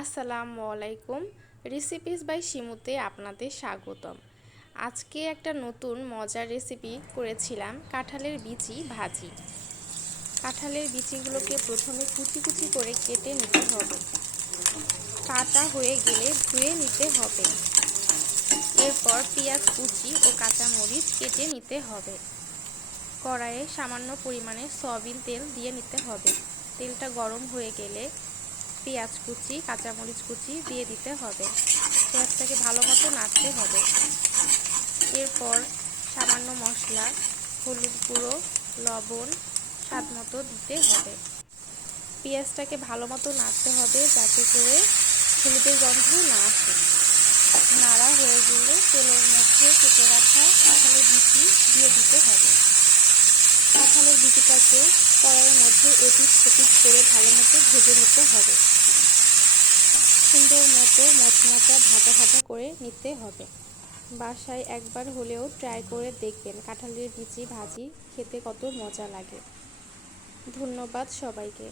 আসসালামু আলাইকুম। Recipes by শিমুতে আপনাদের স্বাগতম। আজকে একটা নতুন মজার রেসিপি করেছিলাম, কাঁঠালের বিচি ভাজি। কাঁঠালের বিচিগুলোকে প্রথমে কুচি কুচি করে কেটে নিতে হবে। কাটা হয়ে গেলে ধুয়ে নিতে হবে। এরপর পেঁয়াজ কুচি ও কাঁচামরিচ কেটে নিতে হবে। কড়াইয়ে সামান্য পরিমাণে সয়াবিন তেল দিয়ে নিতে হবে। তেলটা গরম হয়ে গেলে পেঁয়াজ কুচি, কাঁচামরিচ কুচি দিয়ে দিতে হবে। পেঁয়াজটাকে ভালো মতো নাড়তে হবে। এরপর সামান্য মশলা, হলুদ গুঁড়ো, লবণ স্বাদ মতো দিতে হবে। পেঁয়াজটাকে ভালো মতো নাড়তে হবে যাতে করে হলুদের গন্ধ না আসে। নাড়া হয়ে গেলে তেলের মধ্যে কেটে রাখা কাঁঠালের বিচি দিয়ে দিতে হবে। কাঁঠালের বিচিটাকে কড়াইয়ের মধ্যে এপিট ওপিট করে ভালো মতো ভেজে নিতে হবে। সুন্দর মতো মচমচা ভাজা ভাজা করে নিতে হবে। বাসায় একবার হলেও ট্রাই করে দেখবেন কাঁঠালের বিচি ভাজি খেতে কত মজা লাগে। ধন্যবাদ সবাইকে।